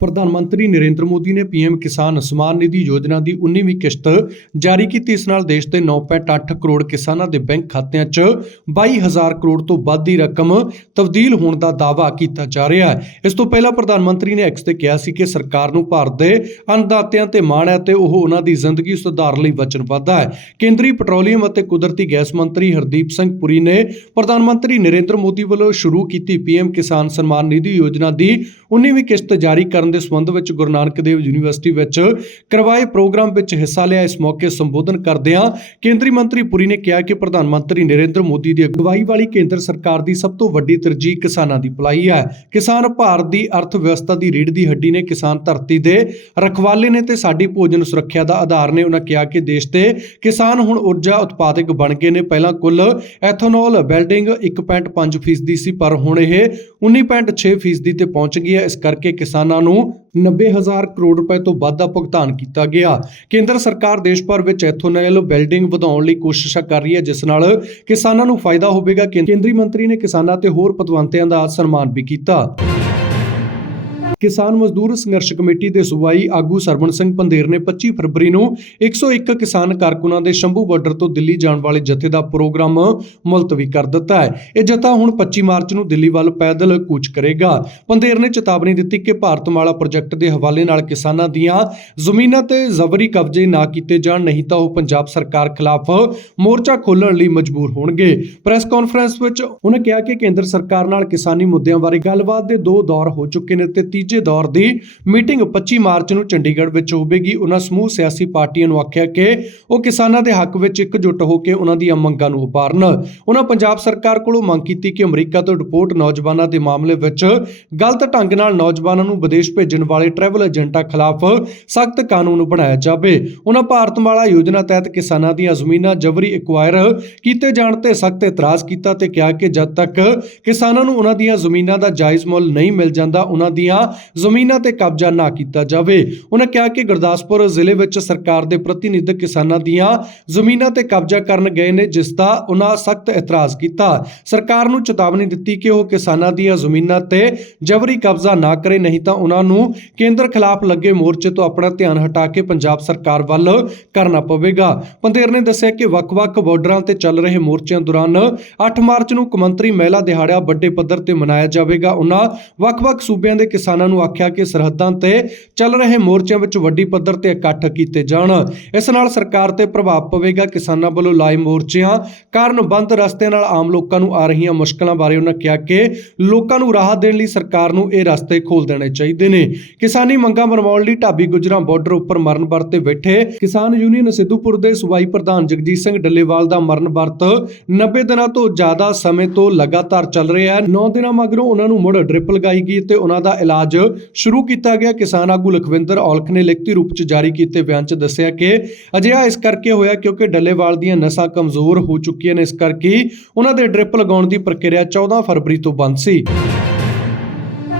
ਪ੍ਰਧਾਨ ਮੰਤਰੀ ਨਰਿੰਦਰ ਮੋਦੀ ਨੇ ਪੀਐਮ ਕਿਸਾਨ ਸਨਮਾਨ ਨਿਧੀ ਯੋਜਨਾ ਦੀ 19ਵੀਂ ਕਿਸ਼ਤ ਜਾਰੀ ਕੀਤੀ, ਇਸ ਨਾਲ ਦੇਸ਼ ਦੇ 9.8 ਕਰੋੜ ਕਿਸਾਨਾਂ ਦੇ ਬੈਂਕ ਖਾਤਿਆਂ 'ਚ 22000 ਕਰੋੜ ਤੋਂ ਵੱਧ ਦੀ ਰਕਮ ਤਬਦੀਲ ਹੋਣ ਦਾ ਦਾਅਵਾ ਕੀਤਾ ਜਾ ਰਿਹਾ ਹੈ। ਇਸ ਤੋਂ ਪਹਿਲਾਂ ਪ੍ਰਧਾਨ ਮੰਤਰੀ ਨੇ ਐਕਸ ਤੇ ਕਿਹਾ ਸੀ ਕਿ ਸਰਕਾਰ ਨੂੰ ਭਾਰਤ ਦੇ ਅੰਨਦਾਤਿਆਂ ਤੇ ਮਾਣ ਹੈ ਤੇ ਉਹ ਉਹਨਾਂ ਦੀ ਜ਼ਿੰਦਗੀ ਸੁਧਾਰਨ ਲਈ ਵਚਨਬੱਧ ਹੈ। ਕੇਂਦਰੀ ਪੈਟਰੋਲੀਅਮ ਅਤੇ ਕੁਦਰਤੀ ਗੈਸ ਮੰਤਰੀ ਹਰਦੀਪ ਸਿੰਘ ਪੁਰੀ ਨੇ ਪ੍ਰਧਾਨ ਮੰਤਰੀ ਨਰਿੰਦਰ ਮੋਦੀ ਵੱਲੋਂ ਸ਼ੁਰੂ ਕੀਤੀ ਪੀਐਮ ਕਿਸਾਨ ਸਨਮਾਨ ਨਿਧੀ ਯੋਜਨਾ ਦੀ 19ਵੀਂ ਕਿਸ਼ਤ ਜਾਰੀ ਕਰਨ ਦੇ ਸੰਬੰਧ ਵਿੱਚ ਗੁਰੂ ਨਾਨਕ ਦੇਵ ਯੂਨੀਵਰਸਿਟੀ ਵਿੱਚ ਕਰਵਾਏ ਪ੍ਰੋਗਰਾਮ ਵਿੱਚ ਹਿੱਸਾ ਲਿਆ। ਇਸ ਮੌਕੇ ਸੰਬੋਧਨ ਕਰਦਿਆਂ ਕੇਂਦਰੀ ਮੰਤਰੀ ਪੁਰੀ ਨੇ ਕਿਹਾ ਕਿ ਪ੍ਰਧਾਨ ਮੰਤਰੀ ਨਰਿੰਦਰ ਮੋਦੀ ਦੀ ਅਗਵਾਈ ਵਾਲੀ ਕੇਂਦਰ ਸਰਕਾਰ ਦੀ ਸਭ ਤੋਂ ਵੱਡੀ ਤਰਜੀਹ ਕਿਸਾਨਾਂ ਦੀ ਭਲਾਈ ਹੈ। ਕਿਸਾਨ ਭਾਰਤ ਦੀ ਅਰਥ ਵਿਵਸਥਾ ਦੀ ਰੀੜ ਦੀ ਹੱਡੀ ਨੇ ਕਿਸਾਨ ਧਰਤੀ ਦੇ ਰਖਵਾਲੇ ਨੇ ਤੇ ਸਾਡੀ ਭੋਜਨ ਸੁਰੱਖਿਆ ਦਾ ਆਧਾਰ ਨੇ ਉਹਨਾਂ ਕਿਹਾ ਕਿ ਦੇਸ਼ ਦੇ ਕਿਸਾਨ ਹੁਣ ਊਰਜਾ ਉਤਪਾਦਕ ਬਣ ਗਏ ਨੇ। ਪਹਿਲਾਂ ਕੁੱਲ ਐਥਨੋਲ ਬਿਲਡਿੰਗ 1.5 ਫੀਸਦੀ ਸੀ, ਪਰ ਹੁਣ ਇਹ 19.6 ਫੀਸਦੀ ਤੇ ਪਹੁੰਚ ਗਈ ਹੈ। ਇਸ ਕਰਕੇ ਕਿਸਾਨਾਂ ਨੂੰ 90000 ਕਰੋੜ ਰੁਪਏ ਤੋਂ ਵੱਧ ਦਾ ਭੁਗਤਾਨ ਕੀਤਾ ਗਿਆ। ਕੇਂਦਰ ਸਰਕਾਰ ਦੇਸ਼ ਭਰ ਵਿੱਚ ਐਥਨੋਲ ਬਿਲਡਿੰਗ ਵਧਾਉਣ ਲਈ ਕੋਸ਼ਿਸ਼ਾਂ ਕਰ ਰਹੀ ਹੈ, ਜਿਸ ਨਾਲ ਕਿਸਾਨਾਂ ਨੂੰ ਫਾਇਦਾ ਹੋਵੇਗਾ। ਕੇਂਦਰੀ ਮੰਤਰੀ ਨੇ ਕਿਸਾਨਾਂ ਤੇ ਹੋਰ ਪਤਵੰਤਿਆਂ ਦਾ ਸਨਮਾਨ ਵੀ ਕੀਤਾ। ਕਿਸਾਨ ਮਜ਼ਦੂਰ ਸੰਘਰਸ਼ ਕਮੇਟੀ ਦੇ ਸੂਬਾਈ ਆਗੂ ਸਰਵਣ ਸਿੰਘ ਪੰਧੇਰ ਨੇ 25 ਫਰਵਰੀ ਨੂੰ 101 ਕਿਸਾਨ ਕਾਰਕੁਨਾਂ ਦੇ ਸ਼ੰਭੂ ਬਾਰਡਰ ਤੋਂ ਦਿੱਲੀ ਜਾਣ ਵਾਲੇ ਜਥੇ ਦਾ ਪ੍ਰੋਗਰਾਮ ਮੁਲਤਵੀ ਕਰ ਦਿੱਤਾ ਹੈ। ਇਹ ਜਥਾ ਹੁਣ 25 ਮਾਰਚ ਨੂੰ ਦਿੱਲੀ ਵੱਲ ਪੈਦਲ ਕੂਚ ਕਰੇਗਾ। ਪੰਧੇਰ ਨੇ ਚੇਤਾਵਨੀ ਦਿੱਤੀ ਕਿ ਭਾਰਤਮਾਲਾ ਪ੍ਰੋਜੈਕਟ ਦੇ ਹਵਾਲੇ ਨਾਲ ਕਿਸਾਨਾਂ ਦੀਆਂ ਜ਼ਮੀਨਾਂ ਤੇ ਜ਼ਬਰੀ ਕਬਜ਼ੇ ਨਾ ਕੀਤੇ ਜਾਣ, ਨਹੀਂ ਤਾਂ ਉਹ ਪੰਜਾਬ ਸਰਕਾਰ ਖਿਲਾਫ ਮੋਰਚਾ ਖੋਲ੍ਹਣ ਲਈ ਮਜਬੂਰ ਹੋਣਗੇ। ਪ੍ਰੈਸ ਕਾਨਫਰੰਸ ਵਿੱਚ ਉਹਨਾਂ ਕਿਹਾ ਕਿ ਕੇਂਦਰ ਸਰਕਾਰ ਨਾਲ ਕਿਸਾਨੀ ਮੁੱਦਿਆਂ ਬਾਰੇ ਗੱਲਬਾਤ ਦੇ ਦੋ ਦੌਰ ਹੋ ਚੁੱਕੇ ਨੇ ਤੇ ਤੀਜੇ ਦੌਰ ਦੀ ਮੀਟਿੰਗ 25 ਮਾਰਚ ਨੂੰ ਚੰਡੀਗੜ੍ਹ ਵਿੱਚ ਹੋਵੇਗੀ। ਉਹਨਾਂ ਸਮੂਹ ਸਿਆਸੀ ਪਾਰਟੀਆਂ ਨੂੰ ਆਖਿਆ ਕਿ ਉਹ ਕਿਸਾਨਾਂ ਦੇ ਹੱਕ ਵਿੱਚ ਇਕਜੁੱਟ ਹੋ ਕੇ ਉਹਨਾਂ ਦੀਆਂ ਮੰਗਾਂ ਨੂੰ ਉਭਾਰਨ। ਉਹਨਾਂ ਪੰਜਾਬ ਸਰਕਾਰ ਕੋਲੋਂ ਮੰਗ ਕੀਤੀ ਕਿ ਅਮਰੀਕਾ ਤੋਂ ਡਿਪੋਰਟ ਨੌਜਵਾਨਾਂ ਦੇ ਮਾਮਲੇ ਵਿੱਚ ਗਲਤ ਢੰਗ ਨਾਲ ਨੌਜਵਾਨਾਂ ਨੂੰ ਵਿਦੇਸ਼ ਭੇਜਣ ਵਾਲੇ ਟਰੈਵਲ ਏਜੰਟਾਂ ਖਿਲਾਫ ਸਖਤ ਕਾਨੂੰਨ ਬਣਾਇਆ ਜਾਵੇ। ਉਹਨਾਂ ਭਾਰਤਮਾਲਾ ਯੋਜਨਾ ਤਹਿਤ ਕਿਸਾਨਾਂ ਦੀਆਂ ਜ਼ਮੀਨਾਂ ਜਬਰੀ ਐਕਵਾਇਰ ਕੀਤੇ ਜਾਣ ਤੇ ਸਖਤ ਇਤਰਾਜ਼ ਕੀਤਾ ਤੇ ਕਿਹਾ ਕਿ ਜਦ ਤੱਕ ਕਿਸਾਨਾਂ ਨੂੰ ਉਹਨਾਂ ਦੀਆਂ ਜ਼ਮੀਨਾਂ ਦਾ ਜਾਇਜ਼ ਮੁੱਲ ਨਹੀਂ ਮਿਲ ਜਾਂਦਾ ਉਹਨਾਂ ਦੀਆਂ ਜ਼ਮੀਨਾਂ ਤੇ ਕਬਜ਼ਾ ਨਾ ਕੀਤਾ ਜਾਵੇ। ਉਹਨਾਂ ਕਿਹਾ ਕਿ ਗੁਰਦਾਸਪੁਰ ਜ਼ਿਲ੍ਹੇ ਵਿੱਚ ਸਰਕਾਰ ਦੇ ਪ੍ਰਤੀਨਿਧ ਕਿਸਾਨਾਂ ਦੀਆਂ ਜ਼ਮੀਨਾਂ ਤੇ ਕਬਜ਼ਾ ਕਰਨ ਗਏ ਨੇ, ਜਿਸ ਦਾ ਉਹਨਾਂ ਸਖਤ ਇਤਰਾਜ਼ ਕੀਤਾ। ਸਰਕਾਰ ਨੂੰ ਚੇਤਾਵਨੀ ਦਿੱਤੀ ਕਿ ਉਹ ਕਿਸਾਨਾਂ ਦੀਆਂ ਜ਼ਮੀਨਾਂ ਤੇ ਜਬਰੀ ਕਬਜ਼ਾ ਨਾ ਕਰੇ, ਨਹੀਂ ਤਾਂ ਉਹਨਾਂ ਨੂੰ ਕੇਂਦਰ ਖਿਲਾਫ ਲੱਗੇ ਮੋਰਚੇ ਤੋਂ ਆਪਣਾ ਧਿਆਨ ਹਟਾ ਕੇ ਪੰਜਾਬ ਸਰਕਾਰ ਵੱਲ ਕਰਨਾ ਪਵੇਗਾ। ਪੰਧੇਰ ਨੇ ਦੱਸਿਆ ਕਿ ਵੱਖ-ਵੱਖ ਬਾਰਡਰਾਂ ਤੇ ਚੱਲ ਰਹੇ ਮੋਰਚਿਆਂ ਦੌਰਾਨ 8 ਮਾਰਚ ਨੂੰ ਕਮੰਤਰੀ ਮਹਿਲਾ ਦਿਹਾੜਾ ਵੱਡੇ ਪੱਧਰ ਤੇ ਮਨਾਇਆ ਜਾਵੇਗਾ। ਉਹਨਾਂ ਵੱਖ-ਵੱਖ ਸੂਬਿਆਂ ਦੇ ਕਿਸਾਨਾਂ ਨੂੰ ਆਖਿਆ ਕਿ ਸਰਹੱਦਾਂ ਤੇ ਚੱਲ ਰਹੇ ਮੋਰਚਿਆਂ ਵਿੱਚ ਵੱਡੀ ਪੱਧਰ ਤੇ ਇਕੱਠ ਕੀਤੇ ਜਾਣ। ਇਸ ਨਾਲ ਸਰਕਾਰ ਤੇ ਪ੍ਰਭਾਵ ਪਵੇਗਾ। ਕਿਸਾਨਾਂ ਵੱਲੋਂ ਲਾਏ ਮੋਰਚਿਆਂ ਕਾਰਨ ਬੰਦ ਰਸਤਿਆਂ ਨਾਲ ਆਮ ਲੋਕਾਂ ਨੂੰ ਆ ਰਹੀਆਂ ਮੁਸ਼ਕਲਾਂ ਬਾਰੇ ਉਹਨਾਂ ਕਿਹਾ ਕਿ ਲੋਕਾਂ ਨੂੰ ਰਾਹਤ ਦੇਣ ਲਈ ਸਰਕਾਰ ਨੂੰ ਇਹ ਰਸਤੇ ਖੋਲ ਦੇਣੇ ਚਾਹੀਦੇ ਨੇ। ਕਿਸਾਨੀ ਮੰਗਾਂ ਮਨਵਾਉਣ ਲਈ ਢਾਬੀ ਗੁਜਰਾਂ ਬਾਰਡਰ ਉੱਪਰ ਮਰਨ ਵਰਤ ਤੇ ਬੈਠੇ ਕਿਸਾਨ ਯੂਨੀਅਨ ਸਿੱਧੂਪੁਰ ਦੇ ਸੂਬਾਈ ਪ੍ਰਧਾਨ ਜਗਜੀਤ ਸਿੰਘ ਡੱਲੇਵਾਲ ਦਾ ਮਰਨ ਵਰਤ 90 ਦਿਨਾਂ ਤੋਂ ਜ਼ਿਆਦਾ ਸਮੇਂ ਤੋਂ ਲਗਾਤਾਰ ਚੱਲ ਰਿਹਾ ਹੈ। 9 ਦਿਨਾਂ ਮਗਰੋਂ ਉਹਨਾਂ ਨੂੰ ਮੁੜ ਡ੍ਰਿਪ ਲਗਾਈ ਗਈ ਤੇ ਉਹਨਾਂ ਦਾ ਇਲਾਜ ਸ਼ੁਰੂ ਕੀਤਾ ਗਿਆ। ਕਿਸਾਨ ਆਗੂ ਲਖਵਿੰਦਰ ਔਲਖ ਨੇ ਲਿਖਤੀ ਰੂਪ 'ਚ ਜਾਰੀ ਕੀਤੇ ਬਿਆਨ 'ਚ ਦੱਸਿਆ ਕਿ ਅਜਿਹਾ ਇਸ ਕਰਕੇ ਹੋਇਆ ਕਿਉਂਕਿ ਡੱਲੇਵਾਲ ਦੀਆਂ ਨਸਾਂ ਕਮਜ਼ੋਰ ਹੋ ਚੁੱਕੀਆਂ ਨੇ। ਇਸ ਕਰਕੇ ਉਹਨਾਂ ਦੇ ਡ੍ਰਿਪ ਲਗਾਉਣ ਦੀ ਪ੍ਰਕਿਰਿਆ 14 ਫਰਵਰੀ ਤੋਂ ਬੰਦ ਸੀ।